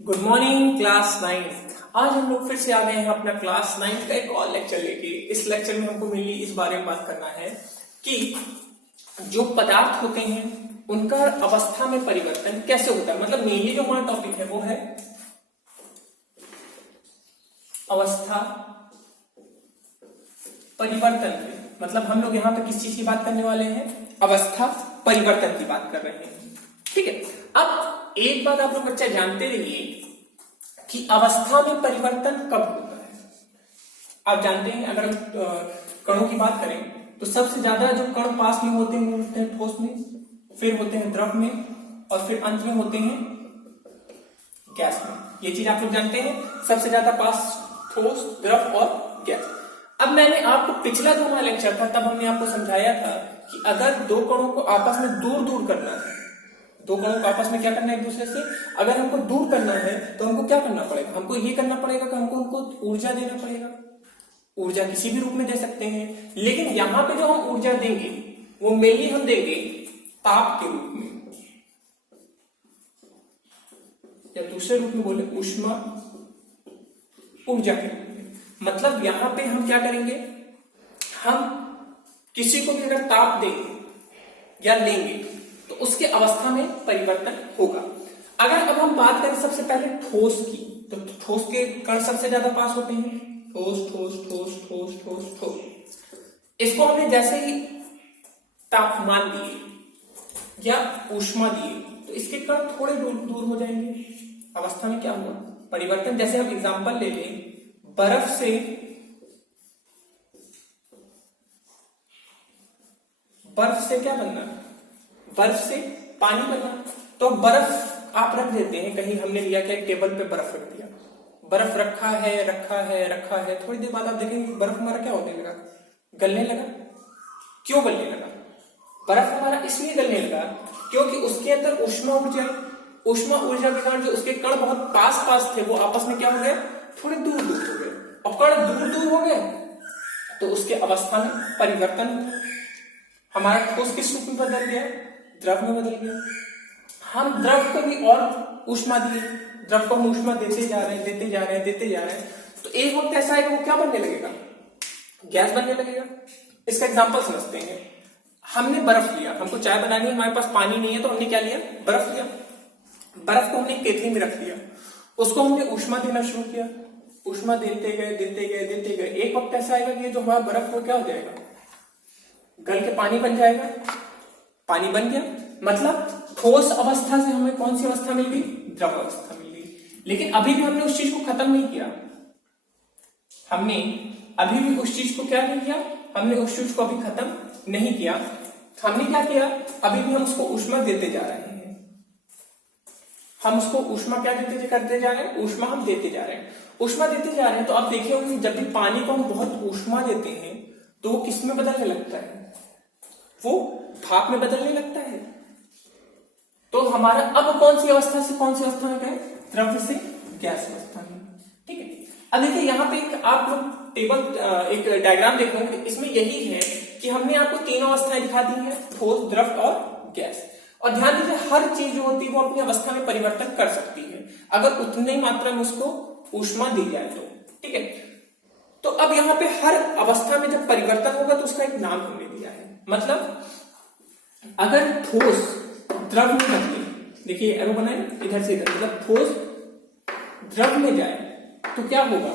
Good morning class 9th। आज हम लोग फिर से आ गए हैं अपना क्लास 9th का एक और लेक्चर लेके। इस लेक्चर में हमको मेनली इस बारे में बात करना है कि जो पदार्थ होते हैं उनका अवस्था में परिवर्तन कैसे होता है। मतलब मेनली जो हमारा टॉपिक है वो है अवस्था परिवर्तन। मतलब हम लोग यहाँ पे किस चीज की बात करने वाले हैं? अवस्था परिवर्तन की बात कर रहे हैं। ठीक है, अब एक बात आप लोग बच्चा जानते रहिए कि अवस्था में परिवर्तन कब होता है। आप जानते हैं अगर हम कणों की बात करें तो सबसे ज्यादा जो कण पास में होते हैं वो होते हैं ठोस में, फिर होते हैं द्रव में और फिर अंत में होते हैं गैस में। ये चीज आप लोग जानते हैं, सबसे ज्यादा पास ठोस, द्रव और गैस। अब मैंने आपको पिछला जो हमारा लेक्चर था तब हमने आपको समझाया था कि अगर दो कणों को आपस में दूर दूर करना है, दो कणों को आपस में क्या करना है एक दूसरे से, अगर हमको दूर करना है तो हमको क्या करना पड़ेगा? हमको ये करना पड़ेगा कि हमको उनको ऊर्जा देना पड़ेगा। ऊर्जा किसी भी रूप में दे सकते हैं, लेकिन यहां पे जो हम ऊर्जा देंगे वो मेनली हम देंगे ताप के रूप में, या दूसरे रूप में बोले ऊष्मा ऊर्जा के रूप में। मतलब यहां पे हम क्या करेंगे, हम किसी को भी अगर ताप देंगे या लेंगे तो उसके अवस्था में परिवर्तन होगा। अगर अब हम बात करें सबसे पहले ठोस की, तो ठोस के कण सबसे ज्यादा पास होते हैं, ठोस ठोस ठोस ठोस ठोस ठोस। इसको हमने जैसे ही तापमान दिए या ऊष्मा दिए तो इसके कण थोड़े दूर दूर हो जाएंगे। अवस्था में क्या हुआ? परिवर्तन। जैसे हम एग्जांपल ले लें, बर्फ से क्या बनना? बर्फ से पानी बनना। तो बर्फ आप रख देते हैं कहीं, हमने लिया क्या टेबल पे बर्फ रख दिया, बर्फ रखा है, थोड़ी देर बाद आप देखेंगे बर्फ हमारा क्या होने लगा? गलने लगा। क्यों गलने लगा? बर्फ हमारा इसलिए गलने लगा क्योंकि उसके अंदर ऊष्मा ऊर्जा के कारण जो उसके कण बहुत पास पास थे वो आपस में क्या हो गए? थोड़े दूर दूर हो गए। और कण दूर दूर हो गए तो उसके अवस्था में परिवर्तन हुआ। हमारा ठोस किस रूप में बदल गया? द्रव में बदल गया। हम द्रव को भी और ऊष्मा दिए, द्रव को हम ऊष्मा देते जा रहे हैं, तो एक वक्त ऐसा आएगा वो क्या बनने लगेगा? गैस बनने लगेगा। इसका एग्जांपल समझते हैं। हमने बर्फ लिया, हमको चाय बनानी है, हमारे पास पानी नहीं है तो हमने क्या लिया? बर्फ लिया। बर्फ को हमने केतली में रख दिया, उसको हमने ऊष्मा देना शुरू किया, ऊष्मा देते गए। एक वक्त ऐसा आएगा कि जो हमारा बर्फ वो क्या हो जाएगा? गल के पानी बन जाएगा। पानी बन गया, मतलब ठोस अवस्था से हमें कौन सी अवस्था मिल गई? द्रव अवस्था मिल गई। लेकिन अभी भी हमने उस चीज को खत्म नहीं किया। हमने अभी भी उस चीज को क्या नहीं किया? हमने उस चीज को अभी खत्म नहीं किया। हमने क्या किया? अभी भी हम उसको ऊष्मा देते जा रहे हैं। हम उसको ऊष्मा क्या करते जा रहे हैं? ऊष्मा हम देते जा रहे हैं, ऊष्मा देते जा रहे हैं। तो आप देखिए होंगे जब भी पानी को हम बहुत ऊष्मा देते हैं तो वो किस में बदलने लगता है? वो भाप में बदलने लगता है। तो हमारा अब कौन सी अवस्था से कौन सी अवस्था में गए? द्रव से गैस अवस्था में। ठीक है, अब देखिए यहाँ पे एक आप लोग टेबल एक डायग्राम देख रहे हैं, इसमें यही है कि हमने आपको तीन अवस्थाएं दिखा दी है, ठोस, द्रव और गैस। और ध्यान दीजिए हर चीज जो होती है वो अपनी अवस्था में परिवर्तन कर सकती है अगर उतनी मात्रा में उसको ऊष्मा दी जाए तो। ठीक है, तो अब यहाँ पे हर अवस्था में जब परिवर्तन होगा तो उसका एक नाम हमने दिया है। मतलब अगर ठोस द्रव में बदले, देखिए एरो बनाए इधर से इधर, मतलब ठोस द्रव में जाए तो क्या होगा?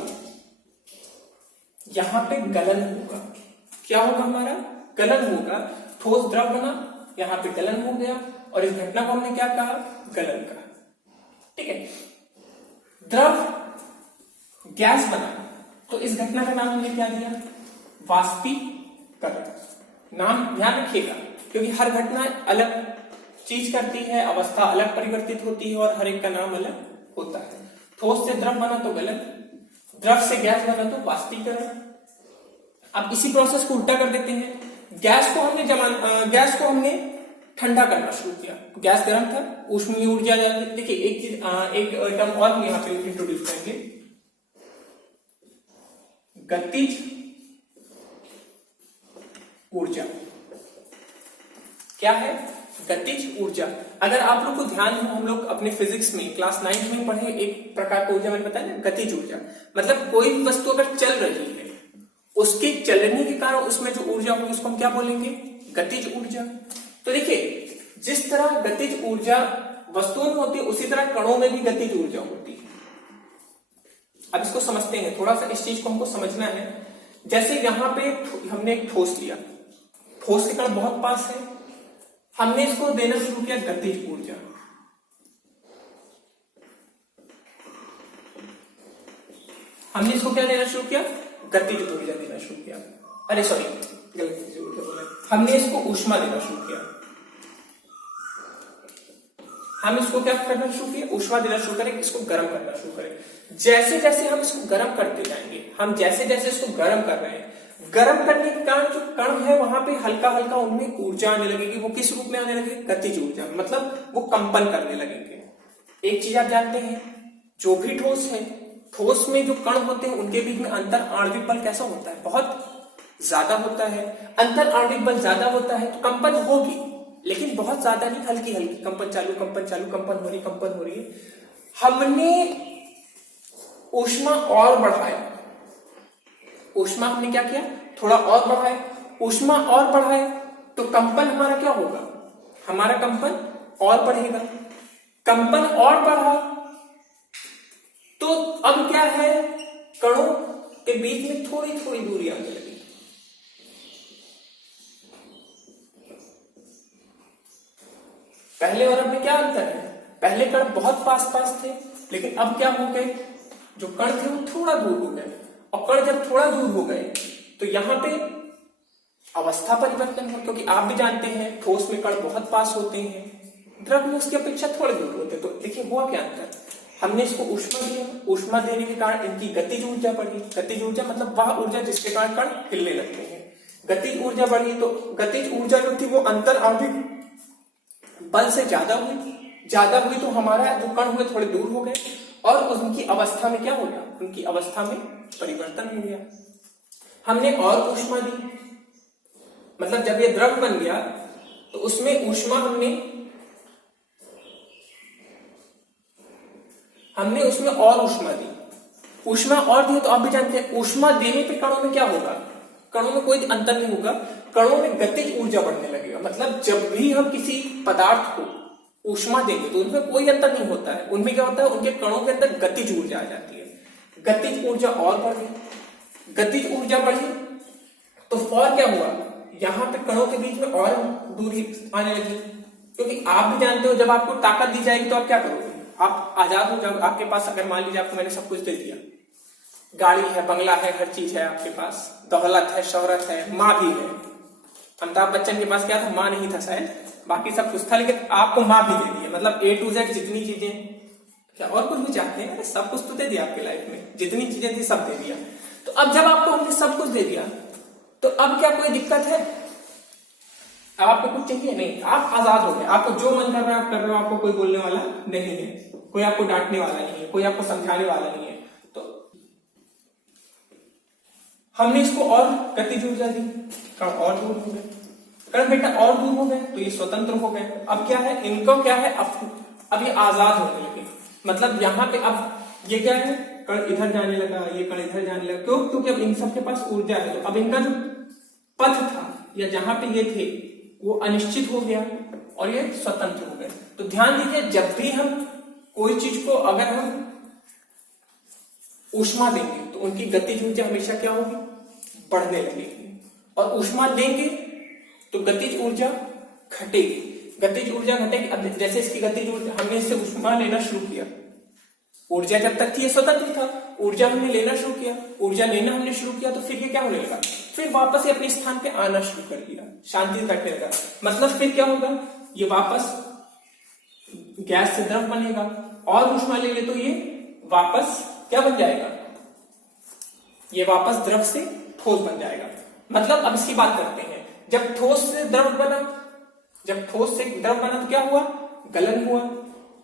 यहां पे गलन होगा। क्या होगा? हमारा गलन होगा। ठोस द्रव बना, यहां पे गलन हो गया और इस घटना को हमने क्या कहा? गलन कहा। ठीक है, द्रव गैस बना तो इस घटना का नाम हमने क्या दिया? वाष्पीकरण। नाम ध्यान रखिएगा क्योंकि हर घटना अलग चीज करती है, अवस्था अलग परिवर्तित होती है और हर एक का नाम अलग होता है। ठोस से द्रव बना तो गलन, द्रव से गैस बना तो वाष्पीकरण। अब इसी प्रोसेस को उल्टा कर देते हैं। गैस को हमने ठंडा करना शुरू किया। गैस गर्म था, ऊष्मीय ऊर्जा। देखिए एक चीज एक टर्म और हम यहाँ पे इंट्रोड्यूस करेंगे, गतिज ऊर्जा। क्या है? गतिज ऊर्जा। अगर आप लोग को ध्यान हो, हम लोग अपने फिजिक्स में क्लास 9 में पढ़े एक प्रकार का ऊर्जा, मैंने बताया ना, गतिज ऊर्जा। मतलब कोई वस्तु अगर चल रही है, उसके चलने के कारण उसमें जो ऊर्जा होगी उसको हम क्या बोलेंगे? गतिज ऊर्जा। तो देखिए, जिस तरह गतिज ऊर्जा वस्तुओं में होती है, उसी तरह कणों में भी गतिज ऊर्जा होती है। अब इसको समझते हैं, थोड़ा सा इस चीज को हमको समझना है। जैसे यहां पे हमने एक ठोस लिया, ठोस के कण बहुत पास है, हमने इसको देना शुरू किया गतिज ऊर्जा। हमने इसको क्या देना शुरू किया? गतिज ऊर्जा देना शुरू किया। अरे सॉरी, गलती से ऊर्जा बोला। हमने इसको ऊष्मा देना शुरू किया। हम इसको क्या करना शुरू किया? ऊष्मा देना शुरू करें, इसको गर्म करना शुरू करें। जैसे जैसे हम इसको गर्म करते जाएंगे, हम जैसे जैसे इसको गर्म कर रहे हैं, गर्म करने के कारण जो कण है वहां पे हल्का हल्का उनमें ऊर्जा आने लगेगी। वो किस रूप में आने लगेगी? गतिज ऊर्जा। मतलब वो कंपन करने लगेंगे। एक चीज आप जानते हैं, जो भी ठोस है, ठोस में जो कण होते हैं उनके बीच में अंतर आणविक बल कैसा होता है? बहुत ज्यादा होता है। अंतर आणविक बल ज्यादा होता है तो कंपन होगी, लेकिन बहुत ज्यादा नहीं, हल्की हल्की कंपन चालू, कंपन चालू, कंपन हो रही है। हमने ऊष्मा और बढ़ाया, ऊष्मा हमने क्या किया? थोड़ा और बढ़ाया, ऊष्मा और बढ़ाया तो कंपन हमारा क्या होगा? हमारा कंपन और बढ़ेगा। कंपन और बढ़ा तो अब क्या है? कणों के बीच में थोड़ी थोड़ी दूरी आने लगी। पहले और अब में क्या अंतर है? पहले कण बहुत पास पास थे, लेकिन अब क्या हो गए? जो कण थे वो थोड़ा दूर हो गए। और कण जब थोड़ा दूर हो गए तो यहां पे अवस्था परिवर्तन हो, क्योंकि आप भी जानते हैं ठोस में कण बहुत पास होते हैं, द्रव में उसकी अपेक्षा थोड़े दूर होते हैं। तो देखिए हुआ क्या अंतर? हमने इसको ऊष्मा दिया, ऊष्मा देने के कारण इनकी गतिज ऊर्जा बढ़ी। गतिज ऊर्जा मतलब वह ऊर्जा जिसके कारण कण हिलने लगते हैं। गतिज ऊर्जा बढ़ी तो गतिज ऊर्जा जो थी वो अंतर आणविक बल से ज्यादा हुई तो हमारा जो कण हुए थोड़े दूर हो गए और उनकी अवस्था में क्या हो गया? उनकी अवस्था में परिवर्तन हो गया। हमने और ऊष्मा दी, मतलब जब ये द्रव बन गया तो उसमें ऊष्मा हमने उसमें और ऊष्मा दी। ऊष्मा और दी तो आप भी जानते हैं ऊष्मा देने पे कणों में क्या होगा? कणों में कोई अंतर नहीं होगा, कणों में गतिज ऊर्जा बढ़ने लगेगा। मतलब जब भी हम किसी पदार्थ को ऊष्मा देंगे तो उनमें कोई अंतर नहीं होता है। उनमें क्या होता है? उनके कणों के अंदर गतिज ऊर्जा आ जाती है। गतिज ऊर्जा और बढ़ी, गतिज ऊर्जा बढ़ी तो और क्या हुआ? यहां पे कणों के बीच में और दूरी आने लगी। क्योंकि आप भी जानते हो जब आपको ताकत दी जाएगी तो आप क्या करोगे? आप आजाद हो जाओगे। आपके पास अगर मान लीजिए आपको मैंने सब कुछ दे दिया, गाड़ी है, बंगला है, हर चीज है आपके पास, दौलत है, शोहरत है, माँ भी है। अमिताभ बच्चन के पास क्या था? माँ नहीं था शायद, बाकी सब कुछ था, लेकिन आपको माँ भी दे दी है। मतलब A to Z जितनी चीजें, क्या और कुछ भी चाहते हैं? सब कुछ तो दे दिया आपके लाइफ में, जितनी चीजें थी सब दे दिया। तो अब जब आपको हमने सब कुछ दे दिया तो अब क्या कोई दिक्कत है? अब आपको कुछ चाहिए नहीं, आप आजाद हो गए। आपको जो मन कर रहा है आप कर रहे हो, आपको कोई बोलने वाला नहीं है, कोई आपको डांटने वाला नहीं है, कोई आपको समझाने वाला नहीं है। तो हमने इसको और गतिज ऊर्जा दी, कण और दूर हो गए। कण बेटा और दूर हो गए तो ये स्वतंत्र हो गए। अब क्या है? इनको क्या है? अब ये आजाद होने लगे। मतलब यहाँ पे अब ये क्या है? कण इधर जाने लगा, ये कण इधर जाने लगा। क्यों? क्योंकि अब इन सबके पास ऊर्जा है। तो अब इनका जो पथ था या जहां पे ये थे वो अनिश्चित हो गया और ये स्वतंत्र हो गए। तो ध्यान दीजिए, जब भी हम कोई चीज को अगर हम ऊष्मा देंगे तो उनकी गतिज ऊर्जा हमेशा क्या होगी? बढ़ने लगेगी। और ऊष्मा देंगे तो गतिज ऊर्जा घटेगी। गतिज ऊर्जा घटेगी। अब जैसे इसकी गतिज ऊर्जा, हमने इससे ऊष्मा लेना शुरू किया, ऊर्जा जब तक थी ये स्वतंत्र था, ऊर्जा हमने लेना शुरू किया, ऊर्जा लेना हमने शुरू किया तो फिर ये क्या होने लगा? फिर वापस अपने स्थान पे आना शुरू कर दिया, शांति से बैठने लगा। मतलब फिर क्या होगा? ये वापस गैस से द्रव बनेगा और ऊष्मा ले ले तो ये वापस क्या बन जाएगा? ये वापस द्रव से ठोस बन जाएगा। मतलब अब इसकी बात करते हैं, जब ठोस से द्रव बना, जब ठोस से द्रव बना तो क्या हुआ? गलन हुआ।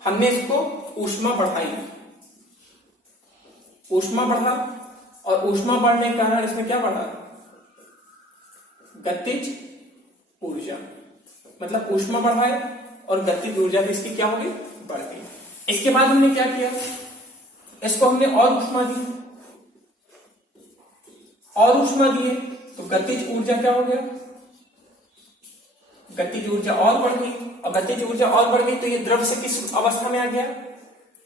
हमने इसको ऊष्मा बढ़ाई, ऊष्मा बढ़ा और ऊष्मा बढ़ने के कारण इसमें क्या बढ़ा? गतिज ऊर्जा। मतलब ऊष्मा बढ़ा है और गतिज ऊर्जा भी इसकी क्या होगी, बढ़ गई। इसके बाद हमने क्या किया, इसको हमने और ऊष्मा दी, और ऊष्मा दिए तो गतिज ऊर्जा क्या हो गया, गतिज ऊर्जा और बढ़ गई। और गतिज ऊर्जा और बढ़ गई तो ये द्रव से किस अवस्था में आ गया,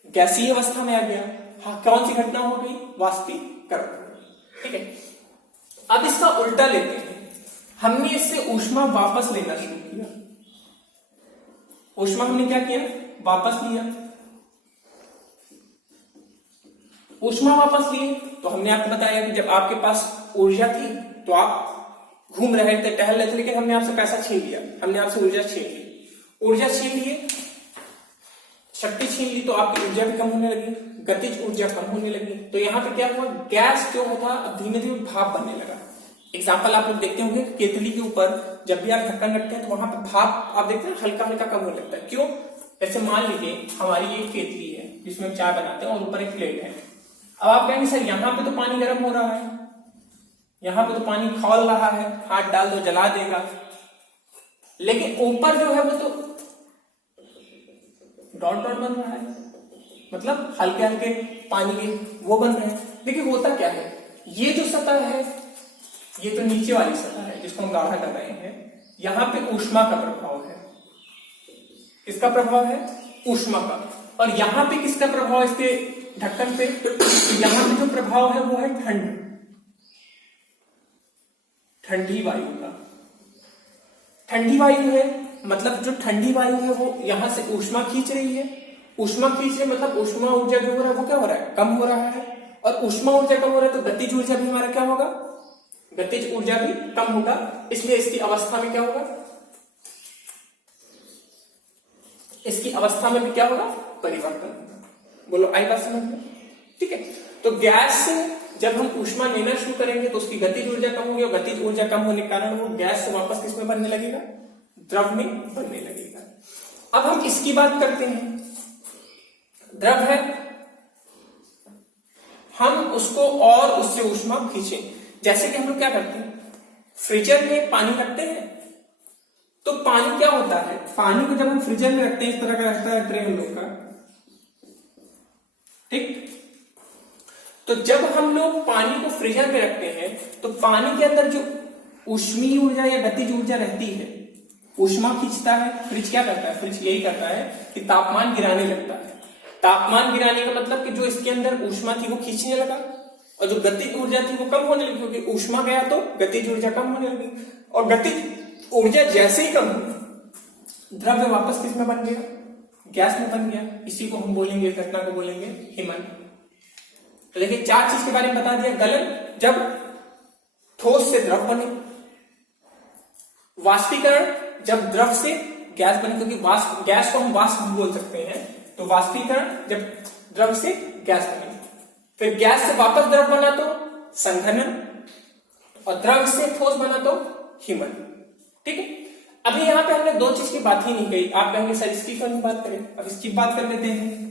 गैसीय अवस्था में आ गया। हाँ, कौन सी घटना हो गई, वाष्पीकरण। ठीक है, अब इसका उल्टा लेते हैं। हमने इससे ऊष्मा वापस लेना शुरू किया। ऊष्मा हमने क्या किया, वापस लिया। ऊष्मा वापस लिए तो हमने आपको बताया कि जब आपके पास ऊर्जा थी तो आप घूम रहे थे, टहल रहे थे, लेकिन हमने आपसे पैसा छीन लिया, हमने आपसे ऊर्जा छीन ली। ऊर्जा छीन लिए, शक्ति छीन ली, तो आपकी ऊर्जा भी कम होने लगी, गतिज ऊर्जा कम होने लगी। तो यहाँ पे क्या हुआ, गैस जो होता अब धीरे धीरे भाप बनने लगा। एग्जाम्पल आप लोग देखते होंगे, केतली के ऊपर जब भी आप ढक्कन रखते हैं तो वहां पे भाप आप देखते हैं हल्का हल्का कम होने लगता है। क्यों, जैसे मान लीजिए हमारी ये केतली है जिसमें हम चाय बनाते हैं और ऊपर एक प्लेट है। अब आप कहेंगे सर यहाँ पे तो पानी गर्म हो रहा है, यहाँ पे तो पानी खौल रहा है, हाथ डाल दो जला देगा, लेकिन ऊपर जो है वो तो डॉट डॉट बन रहा है, मतलब हल्के हल्के पानी के वो बन रहे हैं। देखिए होता क्या है, ये जो सतह है ये तो नीचे वाली सतह है जिसको हम गाढ़ा कर रहे हैं, यहां पे ऊष्मा का प्रभाव है। किसका प्रभाव है, ऊष्मा का। और यहां पे किसका प्रभाव है, इसके ढक्कन पे, यहां पे जो प्रभाव है वो है ठंडी वायु का। ठंडी वायु है, मतलब जो ठंडी वायु है वो यहां से ऊष्मा खींच रही है। ऊष्मा खींच रही है मतलब ऊष्मा ऊर्जा जो हो रहा है वो क्या हो रहा है, कम हो रहा है। और ऊष्मा ऊर्जा कम हो रहा है तो गतिज ऊर्जा भी हमारा क्या होगा, गतिज ऊर्जा भी कम होगा। इसलिए इसकी अवस्था में क्या होगा, इसकी अवस्था में भी क्या होगा, परिवर्तन होगा। बोलो आई बात समझ में। ठीक है, तो गैस से जब हम ऊष्मा लेना शुरू करेंगे तो उसकी गतिज ऊर्जा कम होगी, और गतिज ऊर्जा कम होने के कारण वो गैस से वापस किसमें बनने लगेगा, द्रव में बनने लगेगा। अब हम इसकी बात करते हैं, द्रव है, हम उसको और उससे ऊष्मा खींचें। जैसे कि हम लोग क्या करते हैं, फ्रीजर में पानी रखते हैं तो पानी क्या होता है, पानी को जब हम फ्रीजर में रखते हैं, इस तरह का रहता है ट्रे हम लोग का, ठीक। तो जब हम लोग पानी को फ्रीजर में रखते हैं तो पानी के अंदर जो ऊष्मीय ऊर्जा या गतिज ऊर्जा रहती है, ऊष्मा खींचता है। फ्रिज क्या करता है, फ्रिज यही करता है कि तापमान गिराने लगता है। तापमान गिराने का मतलब कि जो इसके अंदर ऊष्मा थी वो खींचने लगा, और जो गतिज ऊर्जा थी वो कम होने लगी, क्योंकि ऊष्मा गया तो गतिज ऊर्जा कम होने लगी। और गतिज ऊर्जा जैसे ही कम हुई, द्रव्य वापस किस में बन गया, गैस में बन गया। इसी को हम बोलेंगे, घटना को बोलेंगे हिमन। तो देखिए 4 चीज के बारे में बता दिया। गलन जब ठोस से द्रव बने, वाष्पीकरण जब द्रव से गैस बने, क्योंकि गैस को हम वाष्प भी बोल सकते हैं। तो वाष्पीकरण जब द्रव से गैस बने, फिर गैस से वापस द्रव बना तो संघनन, और द्रव से ठोस बना तो हिमन। ठीक है, अभी यहां पे हमने 2 चीज की बात ही नहीं कही। आप कहेंगे सर इसकी क्यों नहीं बात करें, अब इसकी बात कर लेते हैं।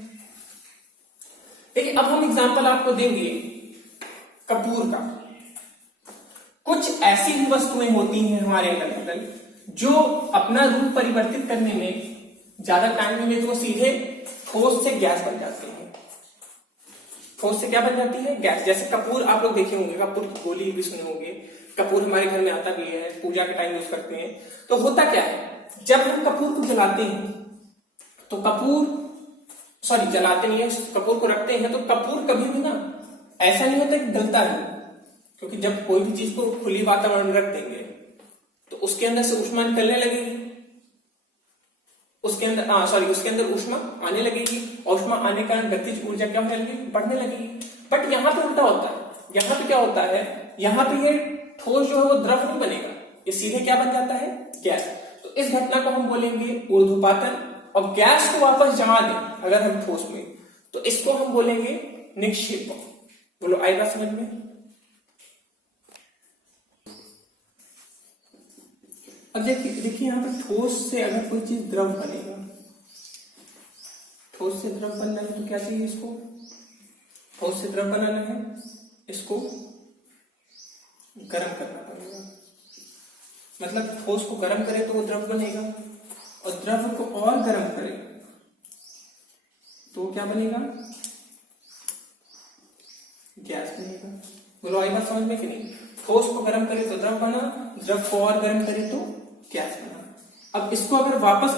देखिए अब हम एग्जांपल आपको देंगे कपूर का। कुछ ऐसी भी वस्तुएं होती हैं हमारे अगल जो अपना रूप परिवर्तित करने में ज्यादा टाइम नहीं लेते, वो सीधे ठोस से गैस बन जाते हैं। ठोस से क्या बन जाती है, गैस। जैसे कपूर आप लोग देखे होंगे, कपूर की गोली भी सुने होंगे। कपूर हमारे घर में आता भी है, पूजा के टाइम यूज करते हैं। तो होता क्या है, जब हम कपूर को जलाते हैं तो जलाते नहीं है, कपूर को रखते हैं तो कपूर कभी भी ना ऐसा नहीं होता कि गलता है, क्योंकि जब कोई भी चीज को खुली वातावरण में रख देंगे तो उसके अंदर से ऊष्मा निकलने लगेगी, उसके अंदर ऊष्मा आने लगेगी, और ऊष्मा आने के कारण गतिज ऊर्जा क्या होने लगेगी, बढ़ने लगेगी। बट यहाँ पे उल्टा होता है। यहाँ पे क्या होता है, यहाँ पे ये ठोस जो है वो द्रव नहीं बनेगा, ये सीधे क्या बन जाता है, गैस। तो इस घटना को हम बोलेंगे ऊर्ध्वपातन। और गैस को वापस जमा दें अगर हम ठोस में, तो इसको हम बोलेंगे निक्षेपण। बोलो आएगा समझ में। अब देखिए यहाँ पे ठोस से अगर कोई चीज द्रव बनेगा, ठोस से द्रव बनना है तो क्या चाहिए, इसको ठोस से द्रव बनाना है, इसको गर्म करना पड़ेगा। मतलब ठोस को गर्म करे तो वो द्रव बनेगा। और द्रव को और गर्म करे तो क्या बनेगा, गैस बनेगा। बोलो आई बात समझ में कि नहीं? ठोस को गर्म करे तो द्रव बना, द्रव को और गर्म करे तो गैस बना। अब इसको अगर वापस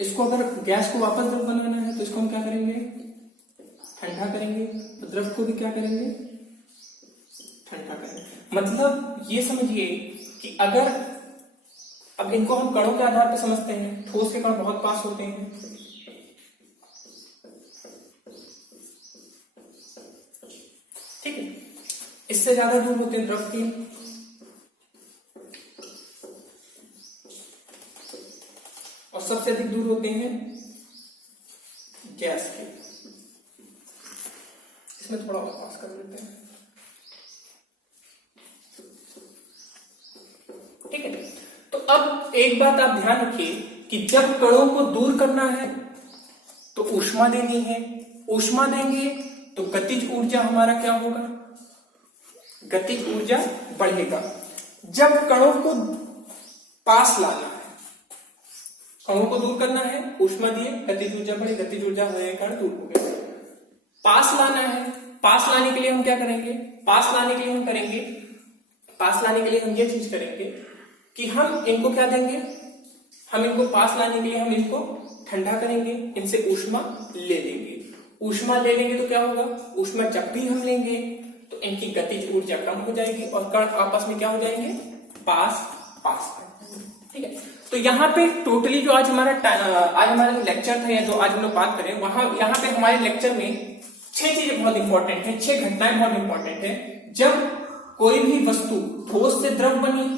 इसको अगर गैस को वापस द्रव बनाना है तो इसको हम क्या करेंगे, ठंडा करेंगे, तो द्रव को भी क्या करेंगे, ठंडा करेंगे। मतलब ये समझिए कि अगर अब इनको हम कणों के आधार पर समझते हैं, ठोस के कण बहुत पास होते हैं, ठीक है, इससे ज्यादा दूर होते हैं द्रव के, और सबसे अधिक दूर होते हैं गैस के। इसमें थोड़ा और पास कर देते हैं, ठीक है। तो अब एक बात आप ध्यान रखिए कि जब कणों को दूर करना है तो ऊष्मा देनी है, ऊष्मा देंगे तो गतिज ऊर्जा हमारा क्या होगा, गतिज ऊर्जा बढ़ेगा। जब कणों को पास लाना है, कणों को दूर करना है, ऊष्मा दिए, गतिज ऊर्जा बढ़े, गतिज ऊर्जा होने के कारण दूर हो गया। पास लाना है, पास लाने के लिए हम क्या करेंगे, पास लाने के लिए हम करेंगे, पास लाने के लिए हम ये चीज करेंगे कि हम इनको क्या देंगे, हम इनको पास लाने के लिए हम इनको ठंडा करेंगे, इनसे ऊष्मा ले लेंगे। ऊष्मा ले लेंगे तो क्या होगा, ऊष्मा जब भी हम लेंगे तो इनकी गतिज ऊर्जा कम हो जाएगी और कण आपस में क्या हो जाएंगे, पास पास, ठीक है। तो यहाँ पे टोटली जो आज हमारा लेक्चर था या जो आज हम लोग बात करें, वहां यहाँ पे हमारे लेक्चर में 6 चीजें बहुत इंपॉर्टेंट है, 6 घटनाएं बहुत इंपॉर्टेंट है। जब कोई भी वस्तु ठोस से द्रव बनी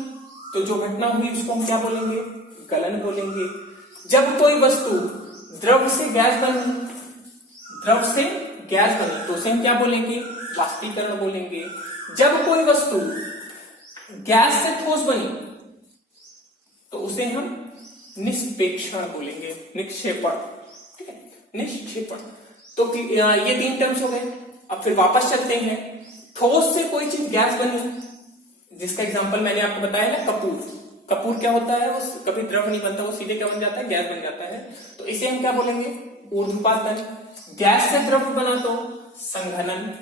तो जो घटना हुई उसको हम क्या बोलेंगे, गलन बोलेंगे। जब कोई वस्तु द्रव से गैस बनी, द्रव से गैस बनी तो उसे हम क्या बोलेंगे, वाष्पीकरण बोलेंगे। जब कोई वस्तु गैस से ठोस बनी तो उसे हम निष्पेक्षण बोलेंगे, निक्षेपण, ठीक है, निक्षेपण। तो ये 3 टर्म्स हो गए। अब फिर वापस चलते हैं, ठोस से कोई चीज गैस बनी, जिसका एग्जांपल मैंने आपको बताया ना, कपूर। कपूर क्या होता है, वो कभी द्रव नहीं बनता, वो सीधे क्या बन जाता है, गैस बन जाता है। तो इसे हम क्या बोलेंगे, ऊर्ध्वपातन। गैस से द्रव बना तो संघनन,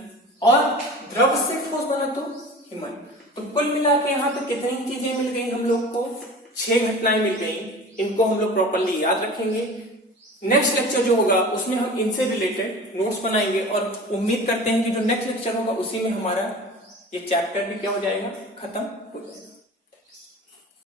और द्रव से ठोस बना तो हिमन। तो कुल मिला के यहाँ पे कितनी चीजें मिल गई हम लोग को, 6 घटनाएं मिल गई। इनको हम लोग प्रॉपरली याद रखेंगे। नेक्स्ट लेक्चर जो होगा उसमें हम इनसे रिलेटेड नोट्स बनाएंगे और उम्मीद करते हैं कि जो नेक्स्ट लेक्चर होगा उसी में हमारा ये चैप्टर भी क्या हो जाएगा, खत्म हो जाएगा।